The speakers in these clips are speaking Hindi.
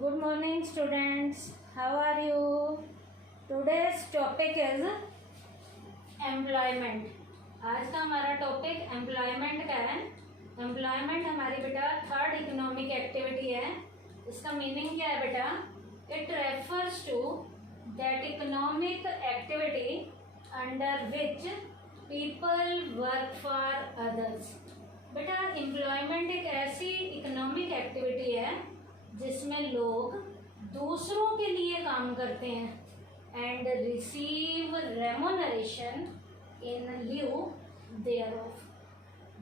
Good morning students. How are you? Today's topic is employment. आज का हमारा टॉपिक एम्प्लॉयमेंट का है। एम्प्लॉयमेंट हमारी बेटा थर्ड इकोनॉमिक एक्टिविटी है। इसका मीनिंग क्या है बेटा? It refers to that economic activity under which people work for others. बेटा एम्प्लॉयमेंट एक ऐसी इकोनॉमिक एक्टिविटी है जिसमें लोग दूसरों के लिए काम करते हैं and receive remuneration in lieu thereof.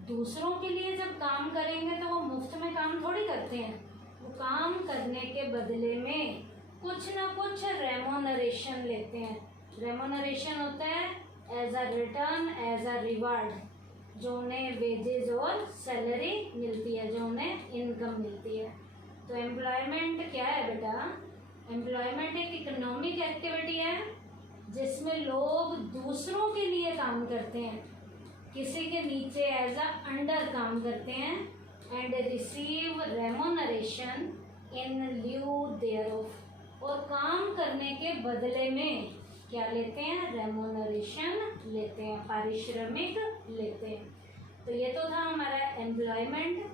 दूसरों के लिए जब काम करेंगे तो वो मुफ्त में काम थोड़ी करते हैं, वो काम करने के बदले में कुछ ना कुछ रेमोनरेशन लेते हैं। रेमोनरेशन होता है as a return, as a reward, जो उन्हें वेजेस और सैलरी मिलती है, जो उन्हें इनकम मिलती है। तो एम्प्लॉयमेंट क्या है बेटा? एम्प्लॉयमेंट एक इकोनॉमिक एक्टिविटी है जिसमें लोग दूसरों के लिए काम करते हैं, किसी के नीचे एज अ अंडर काम करते हैं and receive remuneration in lieu thereof. और काम करने के बदले में क्या लेते हैं? रेमोनरेशन लेते हैं, पारिश्रमिक लेते हैं। तो ये तो था हमारा एम्प्लॉयमेंट।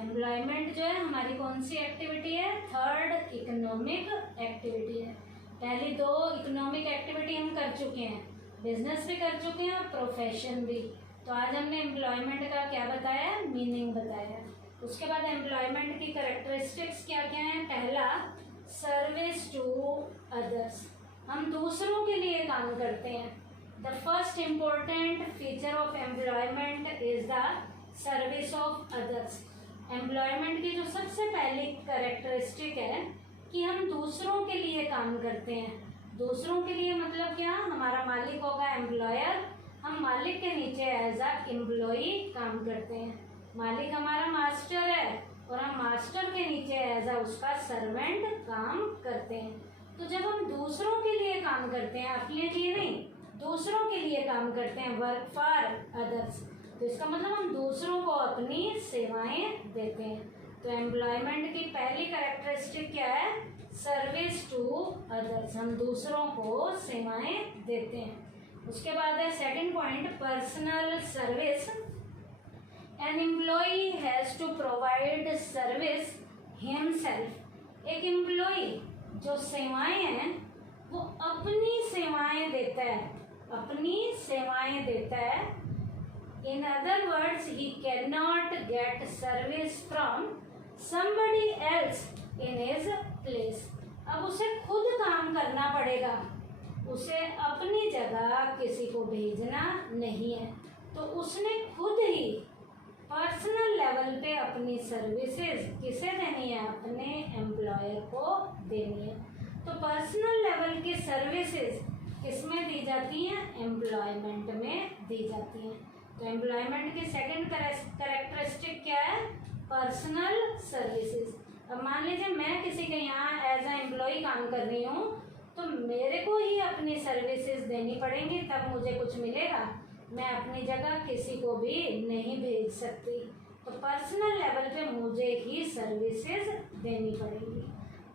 एम्प्लॉयमेंट जो है हमारी कौन सी एक्टिविटी है? थर्ड इकोनॉमिक एक्टिविटी है। पहली दो इकोनॉमिक एक्टिविटी हम कर चुके हैं, बिजनेस भी कर चुके हैं और प्रोफेशन भी। तो आज हमने एम्प्लॉयमेंट का क्या बताया? मीनिंग बताया। उसके बाद एम्प्लॉयमेंट की कैरेक्टरिस्टिक्स क्या क्या हैं? पहला, सर्विस टू अदर्स, हम दूसरों के लिए काम करते हैं। The first important feature of employment is the service of others. Employment की जो सबसे पहली कैरेक्टरिस्टिक है कि हम दूसरों के लिए काम करते हैं। दूसरों के लिए मतलब क्या? हमारा मालिक होगा एम्प्लॉयर, हम मालिक के नीचे एज अ एम्प्लॉई काम करते हैं। मालिक हमारा मास्टर है और हम मास्टर के नीचे एज अ उसका सर्वेंट काम करते हैं। तो जब हम दूसरों के लिए काम करते हैं, अपने लिए नहीं, दूसरों के लिए काम करते हैं, वर्क फॉर अदर्स, तो इसका मतलब हम दूसरों को अपनी सेवाएं देते हैं। तो एम्प्लॉयमेंट की पहली कैरेक्टरिस्टिक क्या है? सर्विस टू अदर्स, हम दूसरों को सेवाएं देते हैं। उसके बाद है second point, personal service. An employee has to provide service himself. एक एम्प्लॉई जो सेवाएं हैं वो अपनी सेवाएं देता है, अपनी सेवाएं देता है। In other words, he cannot get service from somebody else in his place. अब उसे खुद काम करना पड़ेगा, उसे अपनी जगह किसी को भेजना नहीं है। तो उसने खुद ही पर्सनल लेवल पे अपनी सर्विसेज किसे देनी है? अपने एम्प्लॉयर को देनी है। तो पर्सनल लेवल की सर्विसेज किसमें दी जाती हैं? एम्प्लॉयमेंट में दी जाती हैं। तो एम्प्लॉयमेंट की सेकंड कैरेक्टरिस्टिक क्या है? Personal services. अब मान लीजिए मैं किसी के यहाँ एज अ एम्प्लॉय काम कर रही हूँ, तो मेरे को ही अपनी सर्विसेज देनी पड़ेंगी, तब मुझे कुछ मिलेगा। मैं अपनी जगह किसी को भी नहीं भेज सकती। तो पर्सनल लेवल पे मुझे ही सर्विसेज देनी पड़ेगी।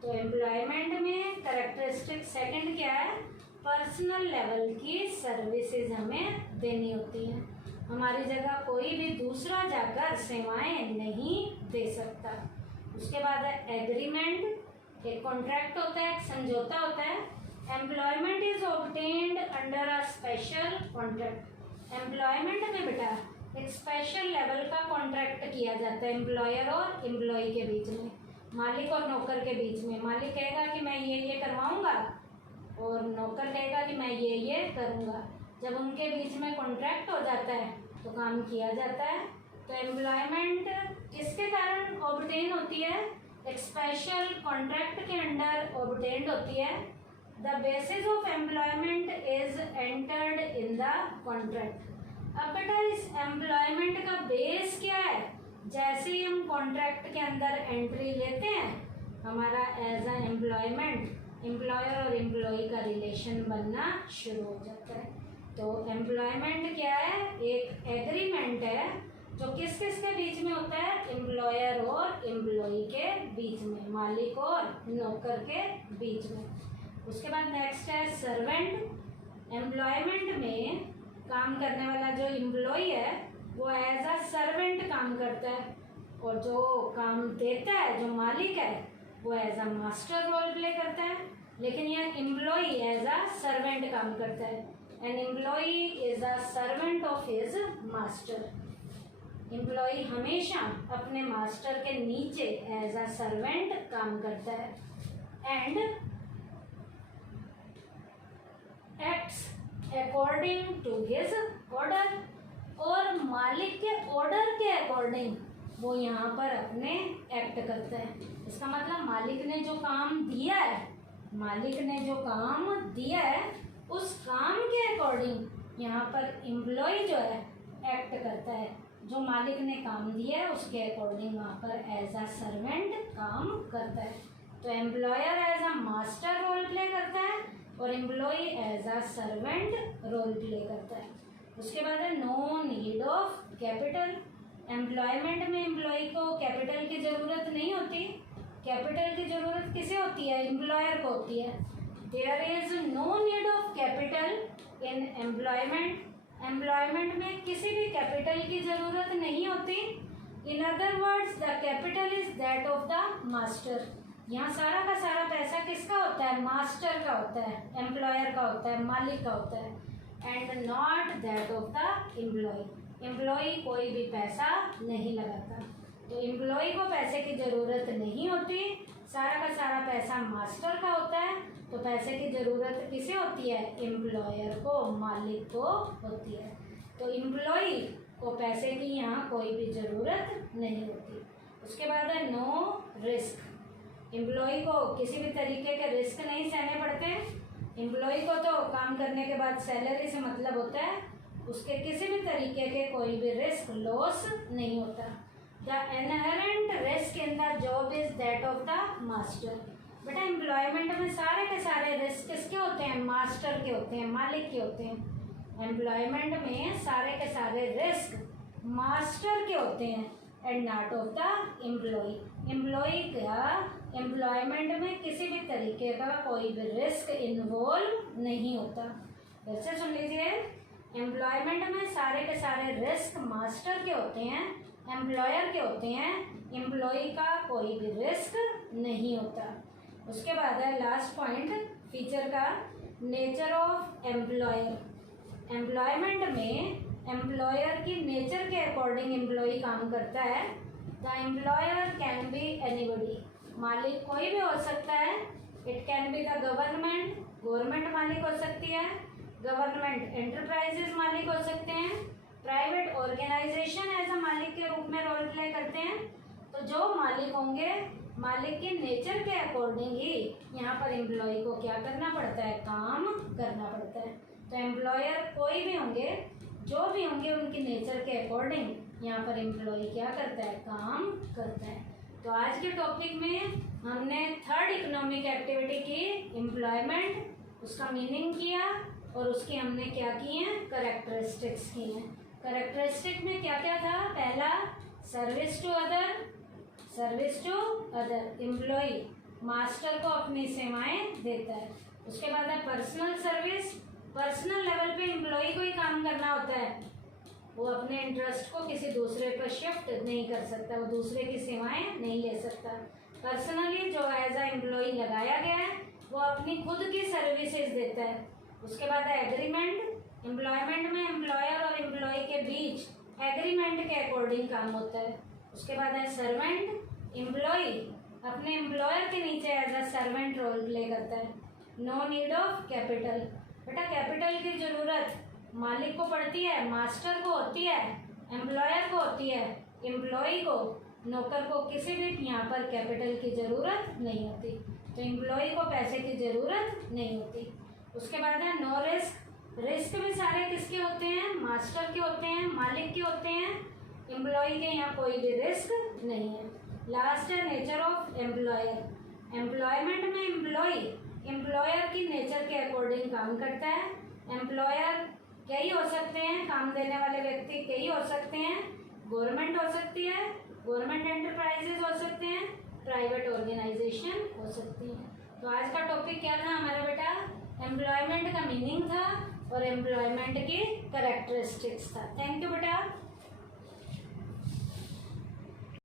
तो एम्प्लॉयमेंट में कैरेक्टरिस्टिक सेकंड क्या है? पर्सनल लेवल की सर्विसेज हमें देनी होती हैं। हमारी जगह कोई भी दूसरा जाकर सेवाएं नहीं दे सकता। उसके बाद है एग्रीमेंट। एक कॉन्ट्रैक्ट होता है, एक समझौता होता है। Employment is obtained under a special contract. Employment में बेटा एक स्पेशल लेवल का कॉन्ट्रैक्ट किया जाता है एम्प्लॉयर और एम्प्लॉय के बीच में, मालिक और नौकर के बीच में। मालिक कहेगा कि मैं ये करवाऊंगा और नौकर कहेगा कि मैं ये करूंगा। जब उनके बीच में कॉन्ट्रैक्ट हो जाता है तो काम किया जाता है। तो एम्प्लॉयमेंट किसके कारण ऑब्टेन होती है? एक स्पेशल कॉन्ट्रैक्ट के अंडर ऑब्टेन्ड होती है। The basis of employment is entered in the contract. अब बेटा इस एम्प्लॉयमेंट का बेस क्या है? जैसे ही हम कॉन्ट्रैक्ट के अंदर एंट्री लेते हैं, हमारा एज अ एम्प्लॉयमेंट एम्प्लॉयर और एम्प्लॉय का रिलेशन बनना शुरू हो जाता है। तो एम्प्लॉयमेंट क्या है? एक एग्रीमेंट है जो किस किस के बीच में होता है, एम्प्लॉयर और एम्प्लॉई के बीच में, मालिक और नौकर के बीच में। उसके बाद नेक्स्ट है सर्वेंट। एम्प्लॉयमेंट में काम करने वाला जो एम्प्लॉई है वो एज अ सर्वेंट काम करता है, और जो काम देता है जो मालिक है वो as a master role play करता है। लेकिन यह एम्प्लॉई एज अ सर्वेंट काम करता है। An employee is a servant of his master. Employee हमेशा अपने मास्टर के नीचे एज अ सर्वेंट काम करता है and acts according to his order, और मालिक के ऑर्डर के अकॉर्डिंग वो यहाँ पर अपने एक्ट करता है। इसका मतलब मालिक ने जो काम दिया है, मालिक ने जो काम दिया है उस काम के अकॉर्डिंग यहाँ पर एम्प्लॉय जो है एक्ट करता है। जो मालिक ने काम दिया है उसके अकॉर्डिंग वहाँ पर एज अ सर्वेंट काम करता है। तो employer as a master role play करता है और employee as a servant role play करता है। उसके बाद है no need of capital. Employment में एम्प्लॉय को कैपिटल की ज़रूरत नहीं होती। कैपिटल की ज़रूरत किसे होती है, एम्प्लॉयर को होती है। There is no need of capital in employment. Employment में किसी भी कैपिटल की ज़रूरत नहीं होती। In other words the capital is that of the master. यहाँ सारा का सारा पैसा किसका होता है, मास्टर का होता है, एम्प्लॉयर का होता है, मालिक का होता है, and not that of the employee. Employee कोई भी पैसा नहीं लगाता। तो एम्प्लॉय को पैसे की ज़रूरत नहीं होती, सारा का सारा पैसा मास्टर का होता है। तो पैसे की ज़रूरत किसे होती है, एम्प्लॉयर को, मालिक को होती है। तो एम्प्लॉय को पैसे की यहाँ कोई भी ज़रूरत नहीं होती। उसके बाद है नो रिस्क। एम्प्लॉय को किसी भी तरीके के रिस्क नहीं सहने पड़ते। एम्प्लॉय को तो काम करने के बाद सैलरी से मतलब होता है, उसके किसी भी तरीके के कोई भी रिस्क लॉस नहीं होता। The inherent risk in the job is that of the master. बेटा एम्प्लॉयमेंट में सारे के सारे रिस्क किसके होते हैं, मास्टर के होते हैं, मालिक के होते हैं। एम्प्लॉयमेंट में सारे के सारे रिस्क मास्टर के होते हैं and not of the employee. Employee का एम्प्लॉयमेंट में किसी भी तरीके का कोई भी रिस्क इन्वॉल्व नहीं होता। फिर से सुन लीजिए, एम्प्लॉयमेंट में सारे के सारे रिस्क मास्टर के होते हैं, एम्प्लॉयर के होते हैं, एम्प्लॉय का कोई भी रिस्क नहीं होता। उसके बाद है लास्ट पॉइंट फीचर का, नेचर ऑफ एम्प्लॉयर। एम्प्लॉयमेंट में एम्प्लॉयर की नेचर के अकॉर्डिंग एम्प्लॉय काम करता है। The employer can be anybody. मालिक कोई भी हो सकता है। It can be the government, government मालिक हो सकती है, गवर्नमेंट एंटरप्राइजेज मालिक हो सकते हैं, प्राइवेट ऑर्गेनाइजेशन एज अ मालिक के रूप में रोल प्ले करते हैं। तो जो मालिक होंगे, मालिक के नेचर के अकॉर्डिंग ही यहाँ पर एम्प्लॉय को क्या करना पड़ता है, काम करना पड़ता है। तो एम्प्लॉयर कोई भी होंगे, जो भी होंगे, उनकी नेचर के अकॉर्डिंग यहाँ पर एम्प्लॉय क्या करता है, काम करता है। तो आज के टॉपिक में हमने थर्ड इकोनॉमिक एक्टिविटी की, एम्प्लॉयमेंट, उसका मीनिंग किया और उसकी हमने क्या किए हैं, करेक्टरिस्टिक्स किए हैं। करेक्टरिस्टिक में क्या क्या था, पहला service to other, service to other, employee master को अपनी सेवाएं देता है। उसके बाद है पर्सनल सर्विस, पर्सनल लेवल पे एम्प्लॉय को ही काम करना होता है, वो अपने इंटरेस्ट को किसी दूसरे पर शिफ्ट नहीं कर सकता, वो दूसरे की सेवाएं नहीं ले सकता। पर्सनली जो एज अ एम्प्लॉय लगाया गया है वो अपनी खुद की सर्विसेज देता है। उसके बाद है एग्रीमेंट। एम्प्लॉयमेंट में एम्प्लॉयर और एम्प्लॉय के बीच एग्रीमेंट के अकॉर्डिंग काम होता है। उसके बाद है सर्वेंट। एम्प्लॉय अपने एम्प्लॉयर के नीचे as a servant role play करता है। No need of capital. बेटा कैपिटल की ज़रूरत मालिक को पड़ती है, मास्टर को होती है, एम्प्लॉयर को होती है, एम्प्लॉय को, नौकर को किसी भी यहाँ पर कैपिटल की ज़रूरत नहीं होती। तो एम्प्लॉय को पैसे की ज़रूरत नहीं होती। उसके बाद है नो रिस्क। रिस्क भी सारे किसके होते हैं, मास्टर के होते हैं, मालिक के होते हैं, एम्प्लॉय के यहाँ कोई भी रिस्क नहीं है। लास्ट है नेचर ऑफ एम्प्लॉयर। एम्प्लॉयमेंट में एम्प्लॉय एम्प्लॉयर की नेचर के अकॉर्डिंग काम करता है। एम्प्लॉयर कई हो सकते हैं, काम देने वाले व्यक्ति कई हो सकते हैं, गवर्नमेंट हो सकती है, गवर्नमेंट एंटरप्राइजेज हो सकते हैं, प्राइवेट ऑर्गेनाइजेशन हो सकती है। तो आज का टॉपिक क्या था हमारा बेटा? एम्प्लॉयमेंट का मीनिंग था और एम्प्लॉयमेंट की कैरेक्टरिस्टिक्स था। थैंक यू बेटा।